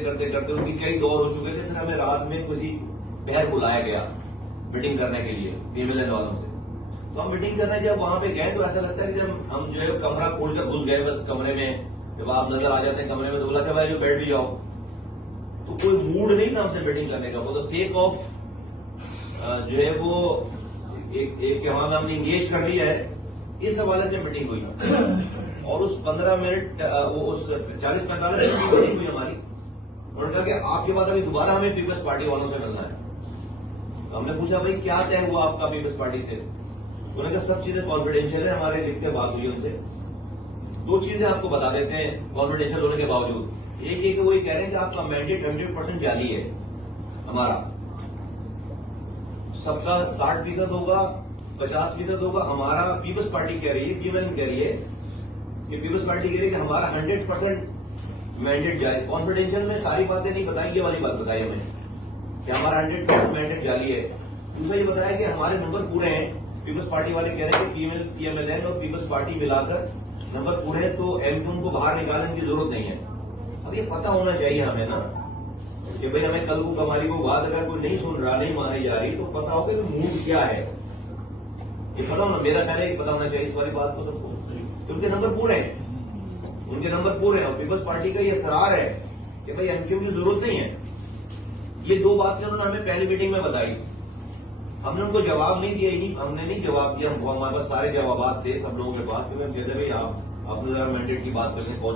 करते करते उनकी कई दौर हो चुके थे। फिर हमें रात में किसी बहर बुलाया गया मीटिंग करने के लिए पीएमएलएन वालों से। तो हम मीटिंग करने जब वहां पे गए तो ऐसा लगता है कि जब हम जो है कमरा खोलकर घुस गए बस कमरे में, जब आप नजर आ जाते हैं कमरे में तो बोला भाई जो बैठ भी जाओ। तो कोई मूड नहीं था हमसे मीटिंग करने का। वो तो सेक ऑफ जो है वो एक वहां में हमने इंगेज कर लिया है, इस हवाले से मीटिंग हुई। और उस 15 मिनट उस 40-45 मिनट की मीटिंग हुई हमारी। उन्होंने कहा कि आपके बाद अभी दोबारा हमें पीपल्स पार्टी वालों से मिलना है। तो हमने पूछा भाई क्या तय हुआ आपका पीपल्स पार्टी से? उन्होंने कहा सब चीजें कॉन्फिडेंशियल है, हमारे लिख के बात हुई उनसे। दो चीजें आपको बता देते हैं कॉन्फिडेंशियल होने के बावजूद। एक वो ये कह रहे हैं कि आपका मैंडेट 100% जाली है। हमारा सबका 60% होगा, 50% होगा। हमारा पीपल्स पार्टी कह रही है, पीएमएलएन कह रही है कि पीपल्स पार्टी कह रही है कि हमारा 100% मैंडेट जाली। कॉन्फिडेंशियल में सारी बातें नहीं बताई, ये वाली बात बताई हमें कि हमारा 100% मैंडेट जाली है। दूसरा ये बताया कि हमारे नंबर पूरे हैं। पीपल्स पार्टी वाले कह रहे हैं कि पीएमएलएन और पीपल्स पार्टी मिलाकर नंबर पूरे हैं, तो एमक्यूएम को बाहर निकालने की जरूरत नहीं है। अब ये पता होना चाहिए हमें ना कि भाई हमें कल को हमारी वो बात अगर कोई नहीं सुन रहा, नहीं मानी जा रही, तो पता होगा कि मूड क्या है, ये पता होना। मेरा कहना है पता होना चाहिए इस वाली बात को सबको। तो उनके नंबर पूरे हैं, उनके नंबर पूरे हैं। और पीपल्स पार्टी का ये सरार है कि भाई एमक्यूएम की जरूरत नहीं है। ये दो बातें उन्होंने हमें पहली मीटिंग में बताई। हमने उनको जवाब नहीं दिया, ही हमने नहीं जवाब दिया। हमारे पास सारे जवाब थे सब लोगों के पास, क्योंकि हम कहते भाई आप अपने जरा मैंडेट की बात करें कौन